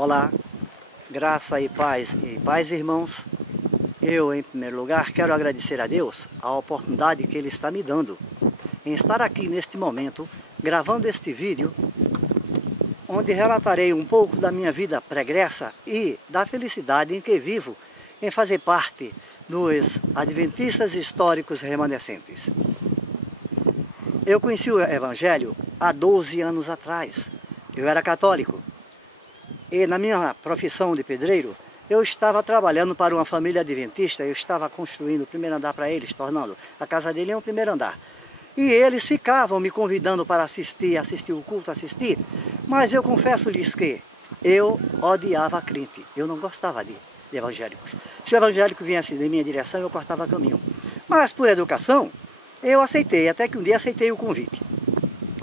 Olá, graça e paz, irmãos. Eu, em primeiro lugar, quero agradecer a Deus a oportunidade que Ele está me dando em estar aqui neste momento, gravando este vídeo, onde relatarei um pouco da minha vida pregressa e da felicidade em que vivo em fazer parte dos Adventistas Históricos Remanescentes. Eu conheci o Evangelho há 12 anos atrás. Eu era católico. E na minha profissão de pedreiro, eu estava trabalhando para uma família adventista, eu estava construindo o primeiro andar para eles, tornando a casa dele um primeiro andar. E eles ficavam me convidando para assistir o culto, mas eu confesso-lhes que eu odiava crente, eu não gostava de evangélicos. Se o evangélico viesse em minha direção, eu cortava caminho. Mas por educação, eu aceitei, até que um dia aceitei o convite.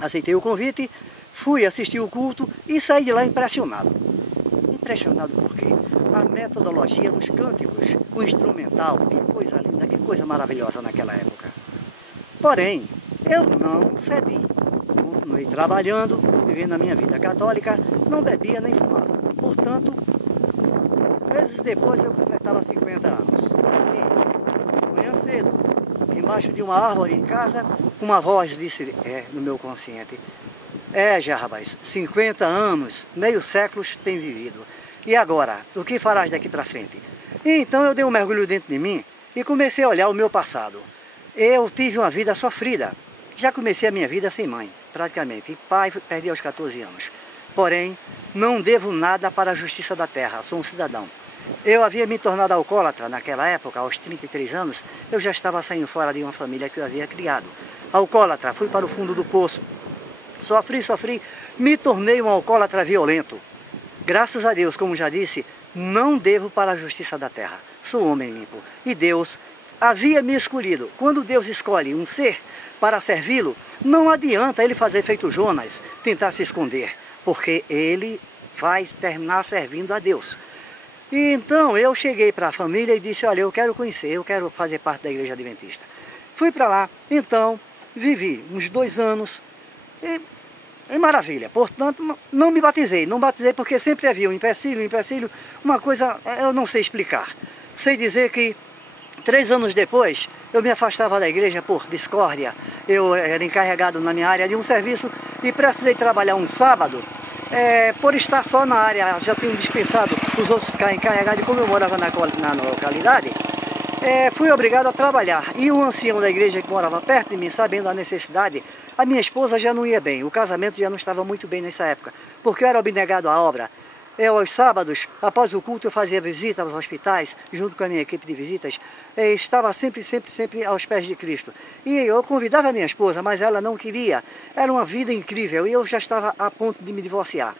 Aceitei o convite, fui assistir o culto e saí de lá impressionado. Impressionado porque a metodologia dos cânticos, o instrumental, que coisa linda, que coisa maravilhosa naquela época. Porém, eu não cedi. Continuei trabalhando, vivendo a minha vida católica, não bebia nem fumava. Portanto, meses depois eu completava 50 anos. E, manhã cedo, embaixo de uma árvore em casa, uma voz disse no meu consciente: Jarbas, 50 anos, meio século tem vivido. E agora, o que farás daqui para frente? E então eu dei um mergulho dentro de mim e comecei a olhar o meu passado. Eu tive uma vida sofrida. Já comecei a minha vida sem mãe, praticamente. E pai perdi aos 14 anos. Porém, não devo nada para a justiça da terra, sou um cidadão. Eu havia me tornado alcoólatra naquela época, aos 33 anos, eu já estava saindo fora de uma família que eu havia criado. Alcoólatra, fui para o fundo do poço. Sofri, me tornei um alcoólatra violento. Graças a Deus, como já disse, não devo para a justiça da terra. Sou um homem limpo. E Deus havia me escolhido. Quando Deus escolhe um ser para servi-lo, não adianta ele fazer feito Jonas, tentar se esconder, porque ele vai terminar servindo a Deus. E então eu cheguei para a família e disse: olha, eu quero conhecer, eu quero fazer parte da igreja adventista. Fui para lá, então vivi uns 2 anos. É maravilha, portanto não me batizei, porque sempre havia um empecilho, uma coisa eu não sei explicar. Sei dizer que 3 anos depois eu me afastava da igreja por discórdia. Eu era encarregado na minha área de um serviço e precisei trabalhar um sábado, por estar só na área, já tinham dispensado os outros encarregados, e como eu morava na localidade, fui obrigado a trabalhar. E o ancião da igreja que morava perto de mim, sabendo da necessidade, a minha esposa já não ia bem, o casamento já não estava muito bem nessa época, porque eu era abnegado à obra. Aos sábados, após o culto, eu fazia visita aos hospitais, junto com a minha equipe de visitas, estava sempre aos pés de Cristo. E eu convidava a minha esposa, mas ela não queria. Era uma vida incrível e eu já estava a ponto de me divorciar.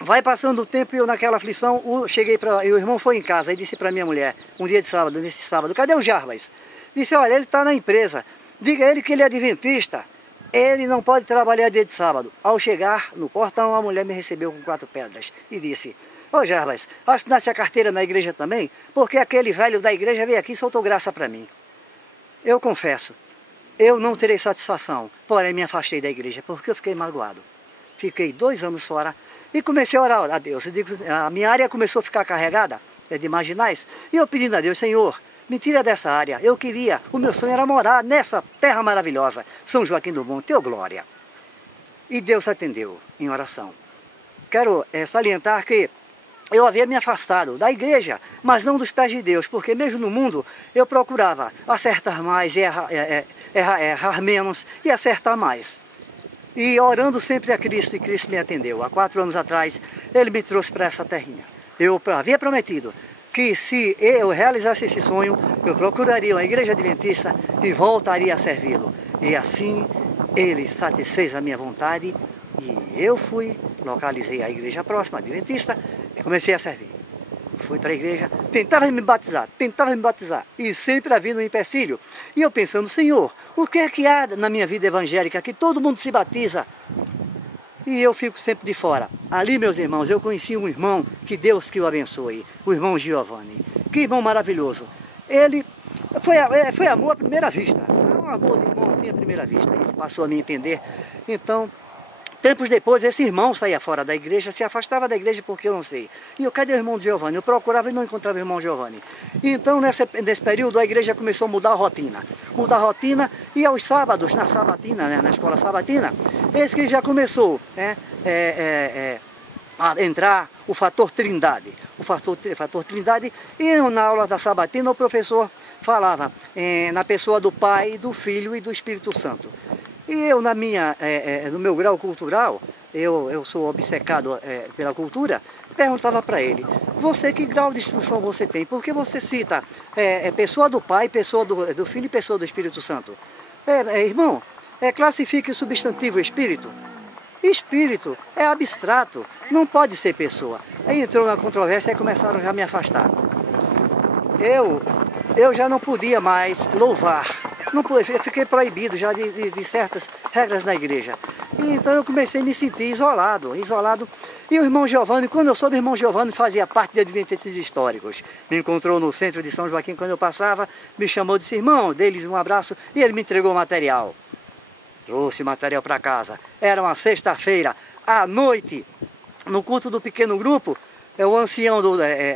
Vai passando o tempo e eu naquela aflição, o irmão foi em casa e disse para minha mulher, um dia de sábado, nesse sábado: cadê o Jarbas? Disse: olha, ele está na empresa, diga a ele que ele é adventista, ele não pode trabalhar dia de sábado. Ao chegar no portão, a mulher me recebeu com 4 pedras e disse: ô Jarbas, assinasse a carteira na igreja também, porque aquele velho da igreja veio aqui e soltou graça para mim. Eu confesso, eu não terei satisfação, porém me afastei da igreja, porque eu fiquei magoado. Fiquei 2 anos fora. E comecei a orar a Deus. A minha área começou a ficar carregada de marginais. E eu pedindo a Deus: Senhor, me tira dessa área. O meu sonho era morar nessa terra maravilhosa, São Joaquim do Monte, teu glória. E Deus atendeu em oração. Quero salientar que eu havia me afastado da igreja, mas não dos pés de Deus, porque mesmo no mundo eu procurava acertar mais, errar menos e acertar mais. E orando sempre a Cristo, e Cristo me atendeu. Há 4 anos atrás, Ele me trouxe para essa terrinha. Eu havia prometido que se eu realizasse esse sonho, eu procuraria a igreja adventista e voltaria a servi-lo. E assim, Ele satisfez a minha vontade e eu localizei a igreja próxima, adventista, e comecei a servir. Fui para a igreja, tentava me batizar, e sempre havia um empecilho. E eu pensando: Senhor, o que é que há na minha vida evangélica que todo mundo se batiza e eu fico sempre de fora? Ali, meus irmãos, eu conheci um irmão, que Deus que o abençoe, o irmão Giovanni. Que irmão maravilhoso. Ele foi amor à primeira vista, um amor de irmão assim à primeira vista. Ele passou a me entender. Então, Tempos depois, esse irmão saía fora da igreja, se afastava da igreja porque eu não sei. E eu, cadê o irmão Giovanni? Eu procurava e não encontrava o irmão Giovanni. E então, nesse período, a igreja começou a mudar a rotina. Mudar a rotina, e aos sábados, na sabatina, né, na escola sabatina, esse que já começou a entrar o fator trindade. O fator trindade, e na aula da sabatina o professor falava na pessoa do Pai, do Filho e do Espírito Santo. E eu, no meu grau cultural, eu sou obcecado pela cultura, perguntava para ele, você, que grau de instrução você tem? Porque você cita pessoa do Pai, pessoa do Filho e pessoa do Espírito Santo. Irmão, classifique o substantivo espírito. Espírito é abstrato, não pode ser pessoa. Aí entrou na controvérsia e começaram já a me afastar. Eu já não podia mais louvar. Não podia, fiquei proibido já de certas regras na igreja. E então eu comecei a me sentir isolado. E o irmão Giovanni, quando eu soube, o irmão Giovanni fazia parte de Adventistas Históricos. Me encontrou no centro de São Joaquim quando eu passava, me chamou e disse, irmão, dei-lhe um abraço e ele me entregou o material. Trouxe o material para casa. Era uma sexta-feira, à noite, no culto do pequeno grupo, o ancião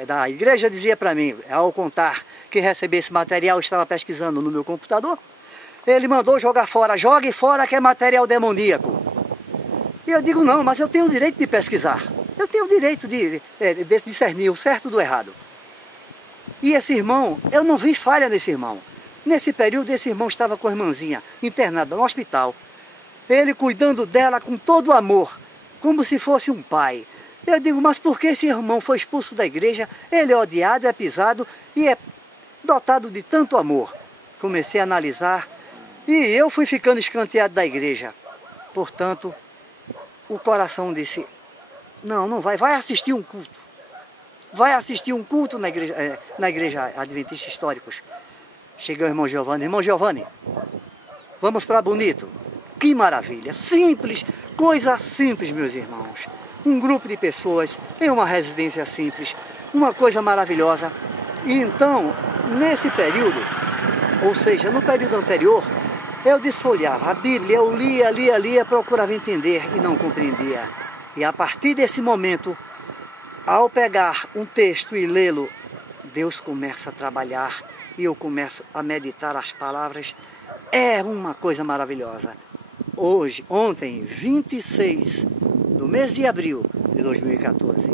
da igreja dizia para mim, ao contar que recebi esse material, estava pesquisando no meu computador, ele mandou jogar fora, jogue fora que é material demoníaco. E eu digo, não, mas eu tenho o direito de pesquisar, eu tenho o direito de discernir o certo do errado. E esse irmão, eu não vi falha nesse irmão. Nesse período, esse irmão estava com a irmãzinha internada no hospital, ele cuidando dela com todo o amor, como se fosse um pai. Eu digo, mas por que esse irmão foi expulso da igreja? Ele é odiado, é pisado e é dotado de tanto amor. Comecei a analisar e eu fui ficando escanteado da igreja. Portanto, o coração disse, não vai assistir um culto. Vai assistir um culto na igreja Adventista Históricos. Chegou o irmão Giovanni, vamos para Bonito. Que maravilha, simples, coisa simples, meus irmãos. Um grupo de pessoas em uma residência simples, uma coisa maravilhosa. E então, nesse período, ou seja, no período anterior, eu desfolhava a Bíblia, eu lia, procurava entender e não compreendia. E a partir desse momento, ao pegar um texto e lê-lo, Deus começa a trabalhar e eu começo a meditar as palavras. É uma coisa maravilhosa. Ontem, 26 do mês de abril de 2014,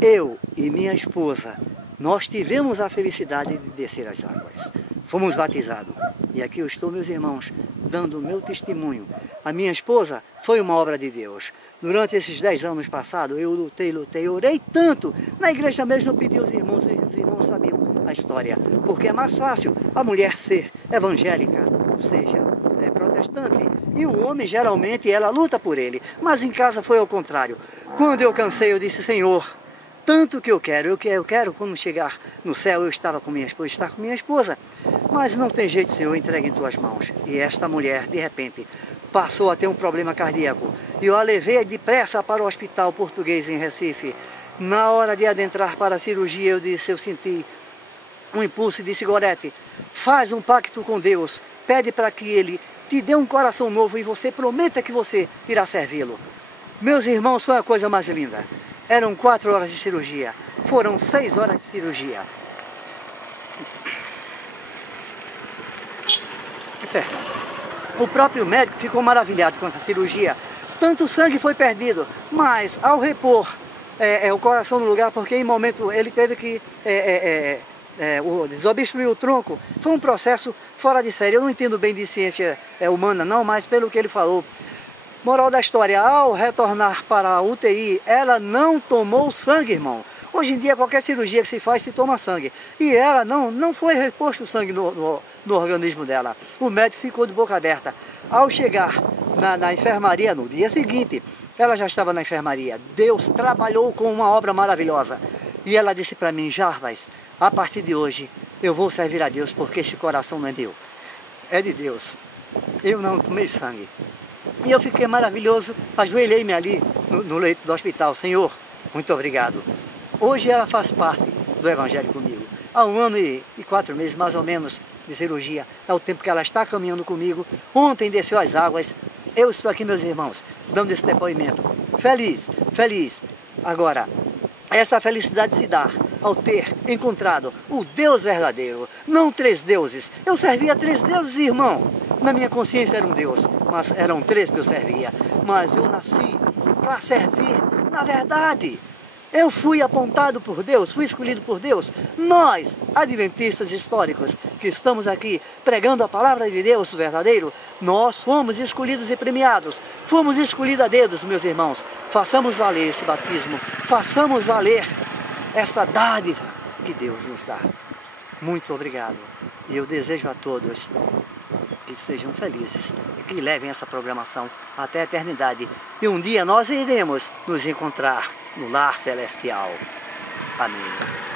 eu e minha esposa, nós tivemos a felicidade de descer as águas. Fomos batizados. E aqui eu estou, meus irmãos, dando o meu testemunho. A minha esposa foi uma obra de Deus. Durante esses 10 anos passados, eu lutei, orei tanto. Na igreja mesmo eu pedi aos irmãos, e os irmãos sabiam a história. Porque é mais fácil a mulher ser evangélica, ou seja, protestante. E o homem, geralmente, ela luta por ele. Mas em casa foi ao contrário. Quando eu cansei, eu disse, Senhor, tanto que eu quero, quando chegar no céu, eu estar com minha esposa. Mas não tem jeito, Senhor, entregue em tuas mãos. E esta mulher, de repente, passou a ter um problema cardíaco. E eu a levei depressa para o hospital português em Recife. Na hora de adentrar para a cirurgia, eu senti um impulso e disse, Gorete, faz um pacto com Deus, pede para que Ele te dê um coração novo e você prometa que você irá servi-lo. Meus irmãos, foi a coisa mais linda. Eram 4 horas de cirurgia, foram 6 horas de cirurgia. O próprio médico ficou maravilhado com essa cirurgia. Tanto sangue foi perdido, mas ao repor o coração no lugar, porque em momento ele teve que desobstruir o tronco, foi um processo fora de série. Eu não entendo bem de ciência humana não, mas pelo que ele falou. Moral da história, ao retornar para a UTI, ela não tomou sangue, irmão. Hoje em dia, qualquer cirurgia que se faz, se toma sangue. E ela não foi reposto o sangue no organismo dela. O médico ficou de boca aberta. Ao chegar na enfermaria, no dia seguinte, ela já estava na enfermaria. Deus trabalhou com uma obra maravilhosa. E ela disse para mim, Jarbas, a partir de hoje, eu vou servir a Deus, porque este coração não é meu. É de Deus. Eu não tomei sangue. E eu fiquei maravilhoso, ajoelhei-me ali no leito do hospital. Senhor, muito obrigado. Hoje ela faz parte do Evangelho comigo. Há 1 ano e 4 meses, mais ou menos, de cirurgia. É o tempo que ela está caminhando comigo. Ontem desceu as águas eu estou aqui, meus irmãos, dando esse depoimento. Feliz, feliz. Agora, essa felicidade se dá ao ter encontrado o Deus verdadeiro, não 3 deuses. Eu servia 3 deuses, irmão. Na minha consciência era um Deus, mas eram 3 que eu servia. Mas eu nasci para servir na verdade. Eu fui apontado por Deus, fui escolhido por Deus. Nós, adventistas históricos, que estamos aqui pregando a palavra de Deus verdadeiro, nós fomos escolhidos e premiados. Fomos escolhidos a dedos, meus irmãos. Façamos valer esse batismo, façamos valer esta dádiva que Deus nos dá. Muito obrigado. E eu desejo a todos que sejam felizes e que levem essa programação até a eternidade. E um dia nós iremos nos encontrar no lar celestial. Amém.